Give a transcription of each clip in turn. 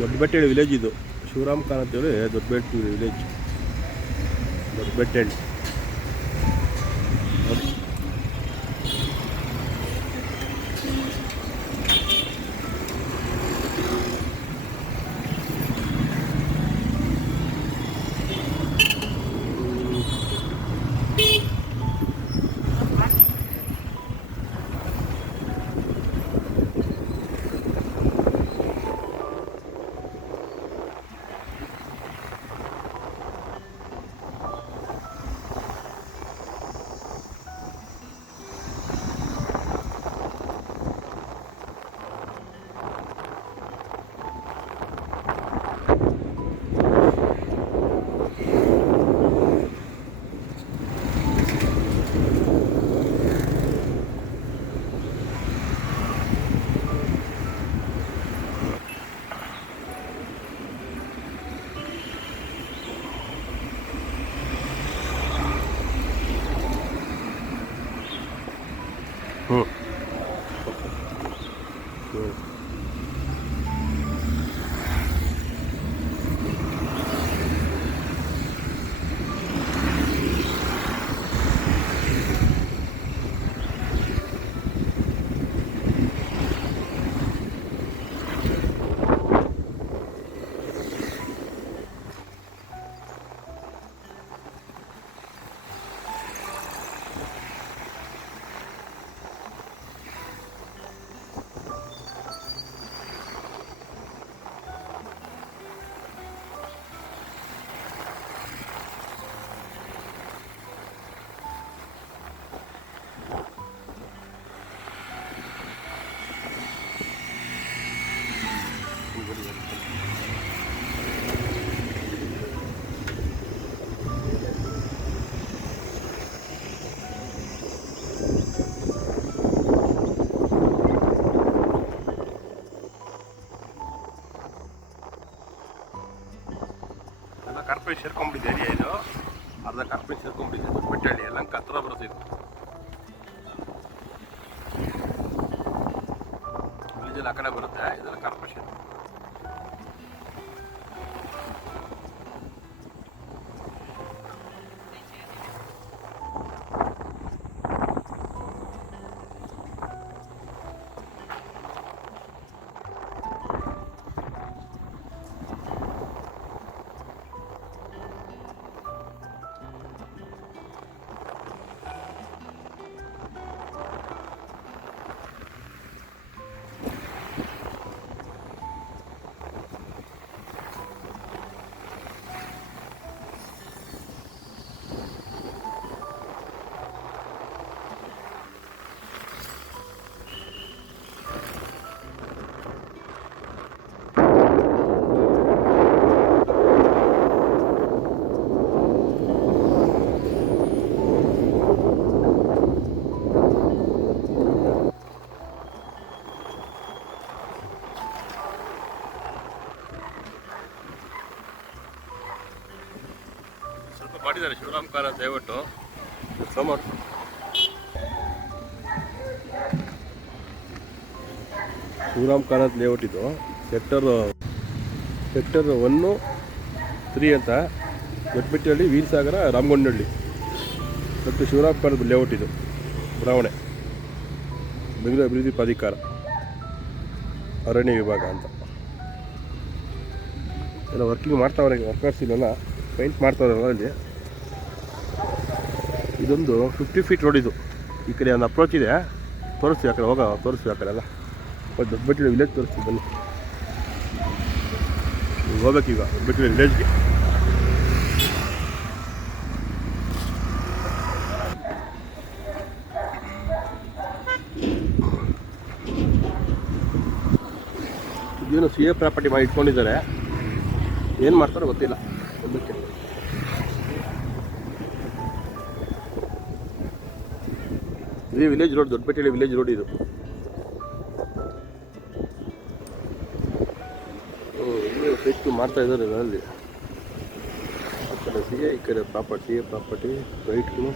ದೊಡ್ಡಬೆಟ್ಟಹಳ್ಳಿ village ಇದು. ಶಿವರಾಮ್ ಖಾನ್ ಅಂತೇಳಿ ದೊಡ್ಡಬೆಟ್ಟೆ village ದೊಡ್ಡಬೆಟ್ಟೆ ನೋಡಿ. ಕಾರ್ಪೊರೇಟ್ ಸೇರ್ಕೊಂಡ್ಬಿಟ್ಟಿದೆ ಏರಿಯಾ ಇದು. ಅರ್ಧ ಕಾರ್ಪೊರೇಟ್ ಸೇರ್ಕೊಂಡ್ಬಿಟ್ಟಿದೆ ದೊಡ್ಡಬೆಟ್ಟಹಳ್ಳಿ ಎಲ್ಲ ಹತ್ರ ಬರುತ್ತೆ ಮಾಡಿದ್ದಾರೆ ಶಿವರಾಮ್ ಕಾರ ದಯವಿಟ್ಟು. ಸೋಮವಾರ ಶಿವರಾಮ್ ಕಾರಂತ್ ಲೇಔಟ್ ಇದು. ಸೆಕ್ಟರ್ ಸೆಕ್ಟರ್ ಒನ್ನು ತ್ರೀ ಅಂತ ದೊಡ್ಡಬೆಟ್ಟಹಳ್ಳಿ ವೀರಸಾಗರ ರಾಮಗೊಂಡಹಳ್ಳಿ ಮತ್ತು ಶಿವರಾಮ್ ಕಾರಂತ್ ಲೇಔಟ್ ಇದು. ಬಡಾವಣೆ ಬೆಂಗಳೂರು ಅಭಿವೃದ್ಧಿ ಪ್ರಾಧಿಕಾರ ಅರಣ್ಯ ವಿಭಾಗ ಅಂತ. ಎಲ್ಲ ವರ್ಕಿಂಗ್ ಮಾಡ್ತಾವ್ರೆ ವರ್ಕರ್ಸ್ ಇಲ್ಲೆಲ್ಲ ಪೈಂಟ್ ಮಾಡ್ತಾವ್ರಲ್ಲ ಅಲ್ಲಿ ಇದೊಂದು ಫಿಫ್ಟಿ ಫೀಟ್ ರೋಡ್ ಇದು. ಈ ಕಡೆ ಒಂದು ಅಪ್ರೋಚ್ ಇದೆ. ತೋರಿಸ್ತೀವಿ ಆ ಕಡೆ, ಹೋಗ, ತೋರಿಸ್ತೀವಿ ಆ ಕಡೆ ಎಲ್ಲ. ದೊಡ್ಡ ಬೆಟ್ಟಿನ ವಿಲೇಜ್ ತೋರಿಸ್ತೀವಿ ಬನ್ನಿ. ಹೋಗ್ಬೇಕೀಗ ದೊಡ್ಡಬೆಟ್ಟಿನ ವಿಲೇಜ್ಗೆ ಇದೇನು ಸಿ ಎ ಪ್ರಾಪರ್ಟಿ ಮಾಡಿ ಇಟ್ಕೊಂಡಿದ್ದಾರೆ. ಏನು ಮಾಡ್ತಾರೋ ಗೊತ್ತಿಲ್ಲ. ಸದ್ಯಕ್ಕೆ ಇದೇ village road Doddapete village road ಇದು. ಸೈಟ್ ಮಾಡ್ತಾ ಇದ್ದಾರೆ ಅಲ್ಲಿ ಈ ಕಡೆ ಪ್ರಾಪರ್ಟಿ ಪ್ರಾಪರ್ಟಿ ರೈಟ್ಗಳು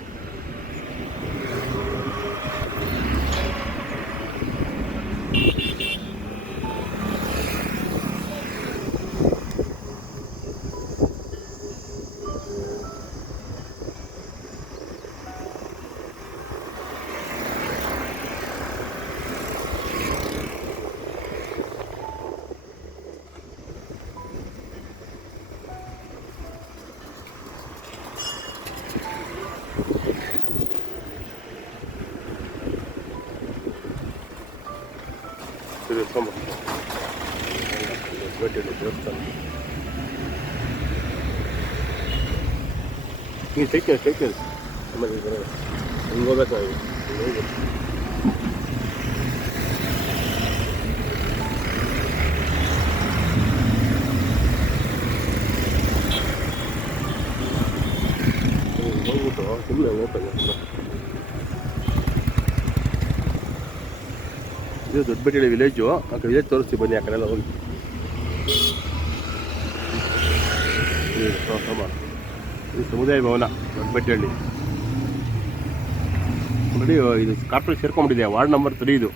ದೊಡ್ಡಬೆಟ್ಟಳ್ಳಿ ದೇವಸ್ಥಾನ. ನೀವು ಟೇಕ್ ಕೇರ್ ಆಮೇಲೆ ಬರೋದು ಹಿಂಗೆ ಹೋಗ್ಬೇಕು ನಾವು ಹಿಂಗೆ ಹೋಗ್ಬೇಕು ಹಿಂಗೆ ಹೋಗ್ಬಿಟ್ಟು ಸುಮ್ಮನೆ ಇದು ದೊಡ್ಡಬೆಟ್ಟಳ್ಳಿ ವಿಲೇಜು ಆ ವಿಲೇಜ್ ತೋರಿಸ್ತೀವಿ ಬನ್ನಿ, ಆ ಕಡೆ ಎಲ್ಲ ಹೋಗಿ. ಇದು ಸಮುದಾಯ ಭವನ, ದೊಡ್ಡಬೆಟ್ಟಹಳ್ಳಿ. ನೋಡಿ, ಇದು ಕಾರ್ಪೊರೇಟ್ ಸೇರ್ಕೊಂಡ್ಬಿಟ್ಟಿದೆ. ವಾರ್ಡ್ ನಂಬರ್ ತ್ರೀ ಇದು.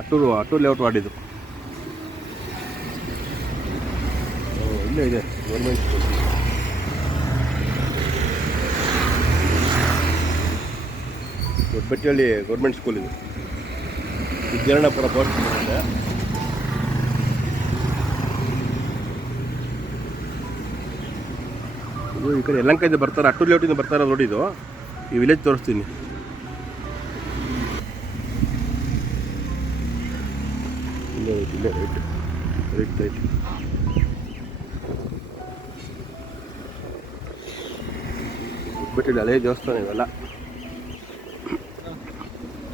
ಅಟ್ಟೂರು ಅಟ್ಟೂರು ಲೇಔಟ್ ವಾರ್ಡ್ ಇದು. ಇಲ್ಲೇ ಇದೆ. Government school Doddabettahalli government school ಇದು. ವಿದ್ಯಾರಣಪುರ ಪೋಸ್ಟ್ ಇದು ಈ ಕಡೆ ಯಲಂಕದಿಂದ ಬರ್ತಾರೆ, ಅಟ್ಟೂರು ಲೇಔಟಿಂದ ಬರ್ತಾರೆ ನೋಡಿ ಇದು. ಈ ವಿಲೇಜ್ ತೋರಿಸ್ತೀನಿ. ಇಲ್ಲೇ ಇಲ್ಲೇ ರೈಟ್ ರೈಟ್ ರೈಟ್ ಬಿಟ್ಟಿಲ್ಲ ಹಳೆ ದೇವಸ್ಥಾನ ಇವೆಲ್ಲ.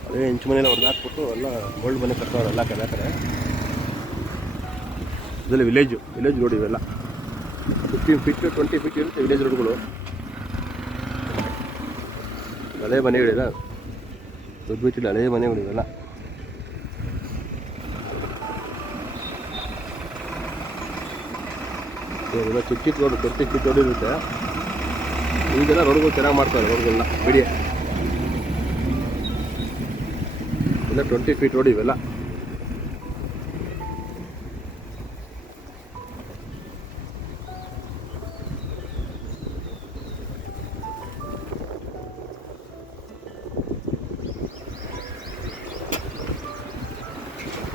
ಅದೇ ಹೆಂಚು ಮನೆಯೆಲ್ಲ ಹೊಡೆದು ಹಾಕ್ಬಿಟ್ಟು ಎಲ್ಲ ಗೋಲ್ಡ್ ಮನೆ ಕಟ್ಟೋರು ಎಲ್ಲ ಕಡೆ ಕಡೆ. ಇದೆಲ್ಲ ವಿಲೇಜು ವಿಲೇಜ್ ರೋಡ್ ಇವೆಲ್ಲ. ಫಿಫ್ಟೀನ್ ಫೀಟ್ ಟ್ವೆಂಟಿ ಫೀಟ್ ಇರುತ್ತೆ ವಿಲೇಜ್ ರೋಡ್ಗಳು ಹಳೆ ಮನೆಗಳಿಲ್ಲ ದೊಡ್ಡ ಬಿಟ್ಟಿಲ್ಲ ಹಳೆ ಮನೆಗಳು ಇವೆಲ್ಲ ಇವೆಲ್ಲ ಚಿಕ್ಕ ಚಿಕ್ಕ ರೋಡ್ ಟ್ವೆಂಟಿ ಫೀಟ್ ರೋಡ್ ಇರುತ್ತೆ ಈಗೆಲ್ಲ ರೋಡ್ಗಳು ಚೆನ್ನಾಗಿ ಮಾಡ್ತಾರೆ ರೋಡ್ಗಳನ್ನ ಬಿಡಿ ಇಲ್ಲ ಟ್ವೆಂಟಿ ಫೀಟ್ ರೋಡ್ ಇವೆಲ್ಲ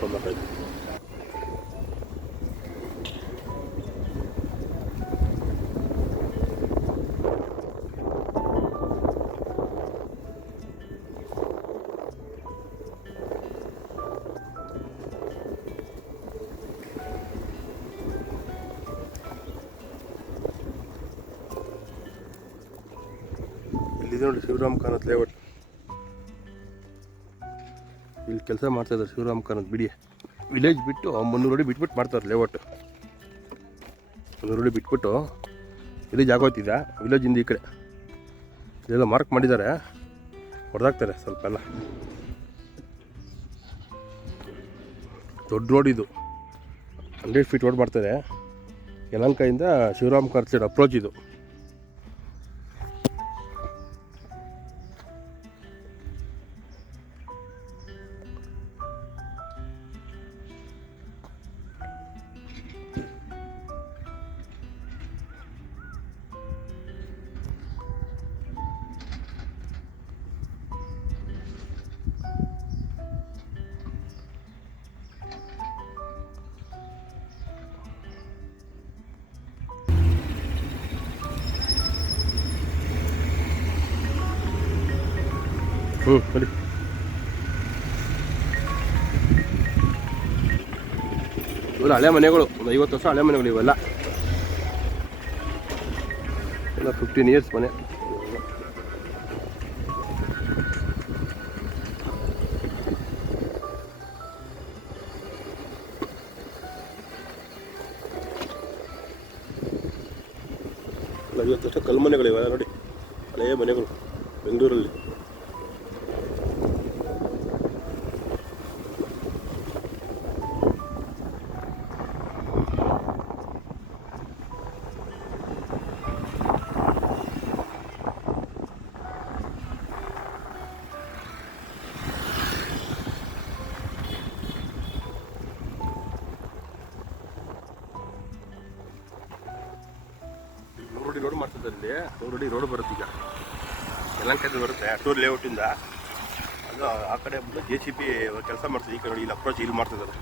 ತೊಂಬತ್ತೈದು ಇಲ್ಲಿದೆ ನೋಡಿ ಶಿವರಾಮ್ ಕಾನತ್ ಲೇಔಟ್ ಇಲ್ಲಿ ಕೆಲಸ ಮಾಡ್ತಾ ಇದ್ದಾರೆ ಶಿವರಾಮ್ ಕಾನತ್ ಬಿಡಿ. ವಿಲೇಜ್ ಬಿಟ್ಟು ಮುನ್ನೂರು ಅಡಿ ಬಿಟ್ಬಿಟ್ಟು ಮಾಡ್ತಾರೆ ಲೇಔಟ್ ಮುನ್ನೂರು ಅಡಿ ಬಿಟ್ಬಿಟ್ಟು ವಿಲೇಜ್ ಆಗೋಯ್ತಿದೆ ವಿಲೇಜಿಂದ ಈ ಕಡೆ. ಇದೆಲ್ಲ ಮಾರ್ಕ್ ಮಾಡಿದ್ದಾರೆ. ಹೊಡೆದಾಕ್ತಾರೆ ಸ್ವಲ್ಪ ಎಲ್ಲ. ದೊಡ್ಡ ರೋಡ್ ಇದು. ಹಂಡ್ರೆಡ್ ಫೀಟ್ ರೋಡ್ ಮಾಡ್ತಾರೆ ಯಲಂಕದಿಂದ ಶಿವರಾಮ್ ಕಾರ್ ಸೈಡ್ ಅಪ್ರೋಚ್ ಇದು. ಹ್ಞೂ, ಬನ್ನಿ. ಇವೆಲ್ಲ ಹಳೆ ಮನೆಗಳು. ಒಂದು ಐವತ್ತು ವರ್ಷ ಹಳೆ ಮನೆಗಳು ಇವೆಲ್ಲ. ಎಲ್ಲ ಫಿಫ್ಟೀನ್ ಇಯರ್ಸ್ ಮನೆ. ಐವತ್ತು ವರ್ಷ ಕಲ್ಮನೆಗಳಿವೆ ನೋಡಿ. ಹಳೆಯ ಮನೆಗಳು, ಬೆಂಗಳೂರಲ್ಲಿ. ರೋಡಿ ರೋಡ್ ಮಾಡ್ತಿದ್ದಾರೆ ಇಲ್ಲಿ. ರೋಡಿ ರೋಡ್ ಬರುತ್ತೆ ಈಗ. ಯಲಂಕದಿಂದ ಬರುತ್ತೆ. ಟೂರ್ ಲೇಔಟಿಂದ ಅದು ಆ ಕಡೆ ಬಂದು ಜೆ ಸಿ ಪಿ ಕೆಲಸ ಮಾಡ್ತಿದೆ. ಈ ಕಡೆ ಇಲ್ಲಿ ಅಪ್ರೋಚ್ ಇಲ್ಲಿ ಮಾಡ್ತಿದ್ದಾರೆ.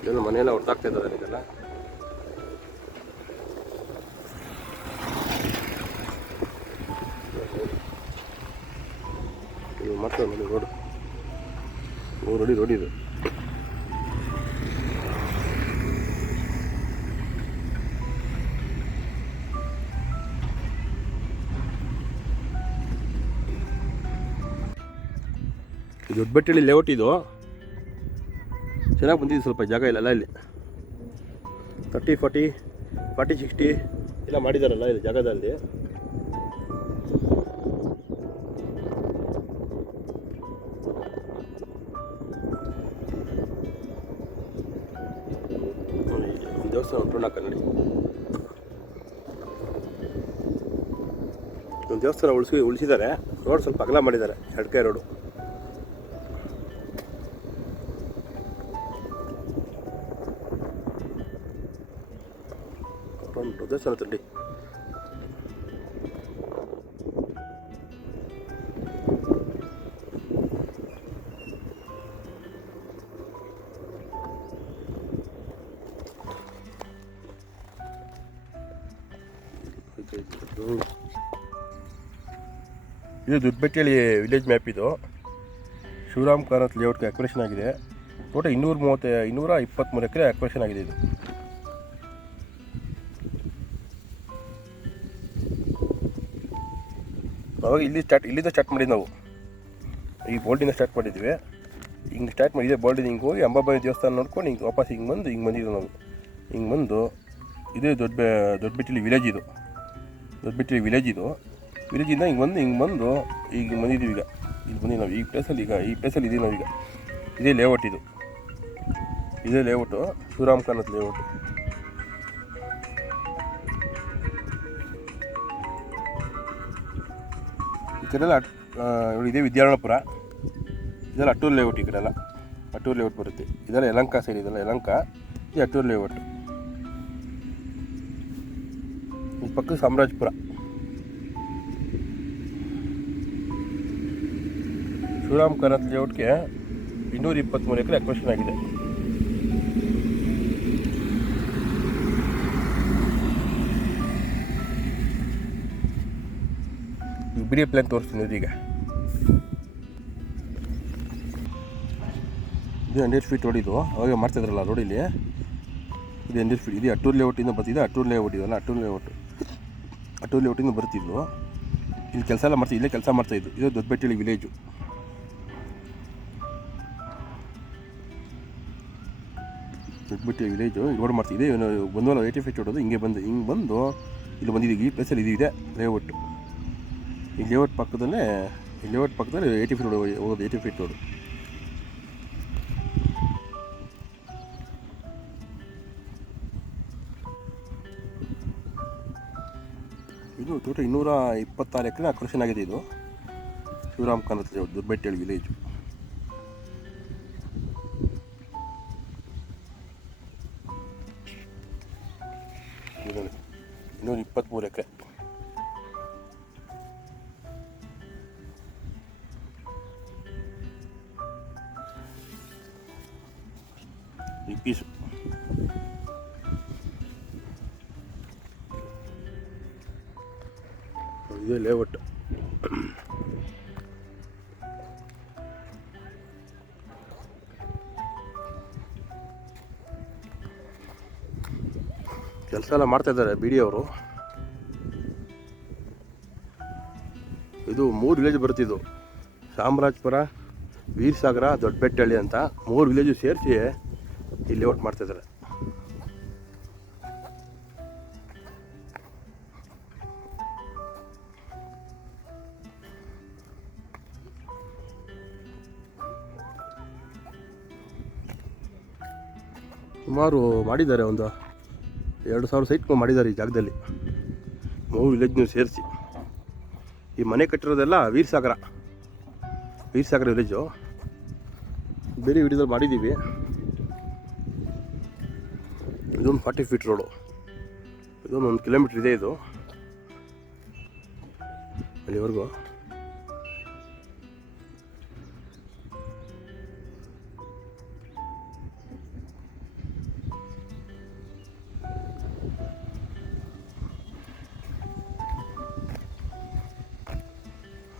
ಇದೆಲ್ಲ ಮನೆಯೆಲ್ಲ ಹೊಡೆದಾಗ್ತಾ ಇದ್ದಾರೆ ಇದೆಲ್ಲ. ಇದು ಮತ್ತೆ ನೋಡಿ ರೋಡ್, ರೋಡಿ, ರೋಡ್ ಇದು. ಇದು ದೊಡ್ಡಬೆಟ್ಟಳ್ಳಿ ಲೇಔಟ್ ಇದು. ಚೆನ್ನಾಗಿ ಬಂದಿದೆ ಸ್ವಲ್ಪ ಜಾಗ ಇಲ್ಲಲ್ಲ ಇಲ್ಲಿ. ತರ್ಟಿ ಫಾರ್ಟಿ ಫಾರ್ಟಿ ಸಿಕ್ಸ್ಟಿ ಎಲ್ಲ ಮಾಡಿದಾರಲ್ಲ ಇಲ್ಲಿ ಜಾಗದಲ್ಲಿ. ದೇವಸ್ಥಾನ ಒಂದು ದೇವಸ್ಥಾನ ಉಳಿಸಿ ಉಳಿಸಿದ್ದಾರೆ ರೋಡ್ ಸ್ವಲ್ಪ ಅಗಲ ಮಾಡಿದ್ದಾರೆ ಎಡ್ಕೈ ರೋಡು ತಿಂಡಿ ಇದು ದುಡ್ಬೆಟ್ಟಳ್ಳಿ ವಿಲೇಜ್ ಮ್ಯಾಪ್ ಇದು. ಶಿವರಾಮ್ ಕಾರತ್ ಲೇಔಟ್ಗೆ ಅಕ್ವೇಷನ್ ಆಗಿದೆ. ಟೋಟಲ್ ಇನ್ನೂರ ಮೂವತ್ತ, ಇನ್ನೂರ ಇಪ್ಪತ್ತ್ಮೂರು ಎಕರೆ ಅಕ್ವೇಷನ್ ಆಗಿದೆ ಇದು. ಅವಾಗ ಇಲ್ಲಿ ಸ್ಟಾರ್ಟ್ ಇಲ್ಲಿಂದ ಸ್ಟಾರ್ಟ್ ಮಾಡಿದ್ದು ನಾವು. ಈ ಬೋಲ್ಡಿಂದ ಸ್ಟಾರ್ಟ್ ಮಾಡಿದ್ವಿ ಹಿಂಗೆ ಸ್ಟಾರ್ಟ್ ಮಾಡಿದೆ ಬೋಲ್ಡಿಂದ ಹಿಂಗೆ ಹೋಗಿ ಅಂಬಾಬಾಯಿ ದೇವಸ್ಥಾನ ನೋಡ್ಕೊಂಡು ಹಿಂಗೆ ವಾಪಸ್ ಹಿಂಗೆ ಬಂದು ಹಿಂಗೆ ಬಂದಿದ್ದು ನಾವು. ಹಿಂಗೆ ಬಂದು ಇದೇ ದೊಡ್ಡ ದೊಡ್ಡಬಿಟ್ಟಿಲಿ ವಿಲೇಜ್ ಇದು. ದೊಡ್ಡಬಿಟ್ಟಿಲಿ ವಿಲೇಜ್ ಇದು. ವಿಲೇಜಿಂದ ಹಿಂಗೆ ಬಂದು ಹಿಂಗೆ ಬಂದು ಈಗ ಬಂದಿದ್ದೀವಿ ಈಗ. ಇಲ್ಲಿ ಬಂದಿದ್ದೀವಿ ನಾವು. ಈ ಪ್ಲೇಸಲ್ಲಿ ಈಗ ಈ ಪ್ಲೇಸಲ್ಲಿ ಇದೀವಿ ನಾವೀಗ. ಇದೇ ಲೇಔಟ್ ಇದು. ಇದೇ ಲೇಔಟು ಶಿವರಾಮ್ ಕಾನತ್ ಲೇಔಟು ಈ ಕಡೆ ಎಲ್ಲ ಅಟ್- ಆ, ನೋಡಿ ಇದೇ ವಿದ್ಯಾರಣ್ಯಪುರ ಇದೆಲ್ಲ ಅಟ್ಟೂರು ಲೇಔಟ್ ಈ ಕಡೆ ಎಲ್ಲ. ಅಟ್ಟೂರು ಲೇಔಟ್ ಬರುತ್ತೆ. ಇದೆಲ್ಲ ಯಲಂಕ ಸೈಡ್ ಇದೆಲ್ಲ ಯಲಂಕ ಇದು ಅಟ್ಟೂರು ಲೇಔಟ್ ಈ ಪಕ್ಕ ಸಾಮ್ರಾಜ್ಪುರ ಶಿವರಾಮ್ ಕಾನತ್ ಲೇಔಟ್ಗೆ ಇನ್ನೂರ ಇಪ್ಪತ್ತ್ಮೂರು ಎಕರೆ ಅಕ್ವೇಷನ್ ಆಗಿದೆ. ಬಿಡಿ ಪ್ಲಾನ್ ತೋರಿಸ್ತೀನಿ ಇದೀಗ ಇದು ಹಂಡ್ರೆಡ್ ಫೀಟ್ ರೋಡ್ ಇದು. ಅವಾಗ ಮಾಡ್ತಿದ್ರಲ್ಲ ರೋಡಿಲ್ಲಿ ಇದು ಹಂಡ್ರೆಡ್ ಫೀಟ್ ಇದು ಅಟ್ಟೂರ್ ಲೇಔಟಿಂದ ಬರ್ತಿದ್ದು ಅಟ್ಟೂರ್ ಲೇಔಟ್ ಇದಲ್ಲ ಅಟ್ಟೂರ್ ಲೇಔಟ್ ಅಟ್ಟೂರ್ ಲೇಔಟಿಂದ ಬರ್ತಿದ್ವು ಇಲ್ಲಿ ಕೆಲಸ ಎಲ್ಲ ಮಾಡ್ತಿದ್ದು, ಇಲ್ಲೇ ಕೆಲಸ ಮಾಡ್ತಾಯಿದ್ದು ಇದು Doddabettahalli village Doddabettahalli village road ಮಾಡ್ತಿದ್ದೆ. ಬಂದವಲ್ಲ ಏಯ್ಟಿ ಫೀಟ್ ರೋಡೋದು ಹಿಂಗೆ ಬಂದು ಹಿಂಗೆ ಬಂದು, ಇಲ್ಲಿ ಬಂದಿದ್ದೀವಿ ಈ ಪ್ಲೇಸಲ್ಲಿ ಇದು ಇದೆ ಲೇಔಟ್ ಈ ಪಕ್ಕದಲ್ಲೇ ಈ ಲೇಔಟ್ ಪಕ್ಕದಲ್ಲಿ ಏಯ್ಟಿ ಫೀಟ್ ರೋಡ್ ಹೋಗೋದು ಏಯ್ಟಿ ಫೀಟ್ ರೋಡ್ ಇದು ಟೋಟಲ್ ಇನ್ನೂರ ಇಪ್ಪತ್ತಾರು ಎಕರೆ ಆಕರ್ಷಣೆ ಆಗಿದೆ ಇದು. ಶಿವರಾಮ್ ಕಾನತ್ ಲೇಔಟ್ ದುರ್ಬೆಟ್ಟಳ್ಳಿ ವಿಲೇಜು ಇದೇ ಲೇಔಟ್ ಕೆಲಸ ಎಲ್ಲ ಮಾಡ್ತಾ ಇದ್ದಾರೆ ಬಿ ಡಿ ಅವರು. ಇದು ಮೂರು ವಿಲೇಜ್ ಬರ್ತಿದ್ದು ಚಾಮರಾಜಪುರ, ವೀರಸಾಗರ ದೊಡ್ಡಬೆಟ್ಟಳ್ಳಿ ಅಂತ ಮೂರು ವಿಲೇಜು ಸೇರಿಸಿ ಇಲ್ಲಿ ಲೇಔಟ್ ಮಾಡ್ತಿದ್ದಾರೆ ಸುಮಾರು ಮಾಡಿದ್ದಾರೆ ಒಂದು ಎರಡು ಸಾವಿರ ಸೈಟ್ ಮಾಡಿದ್ದಾರೆ ಈ ಜಾಗದಲ್ಲಿ. ಮೂರು ವಿಲೇಜ್ನೂ ಸೇರಿಸಿ. ಈ ಮನೆ ಕಟ್ಟಿರೋದೆಲ್ಲ ವೀರಸಾಗರ. ವೀರಸಾಗರ ವಿಲೇಜು ಬೇರೆ ವಿಡಿಯೋದಲ್ಲಿ ಮಾಡಿದ್ದೀವಿ. ಇದೊಂದು ಫಾರ್ಟಿ ಫೀಟ್ ರೋಡು ಇದೊಂದು ಒಂದು ಕಿಲೋಮೀಟ್ರ್ ಇದೆ ಇದು. ಅಲ್ಲಿವರೆಗೂ.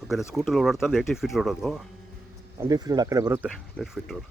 ಕಡೆ ಸ್ಕೂಟ್ರಲ್ಲಿ ಓಡಾಡ್ತಾ ಏಯ್ಟಿ ಫೀಟ್ ರೋಡ್ ಅದು. ಹಂಡ್ರೆಡ್ ಫೀಟ್ ರೋಡ್ ಆ ಕಡೆ ಬರುತ್ತೆ ಹಂಡ್ರೆಡ್ ಫೀಟ್ ರೋಡ್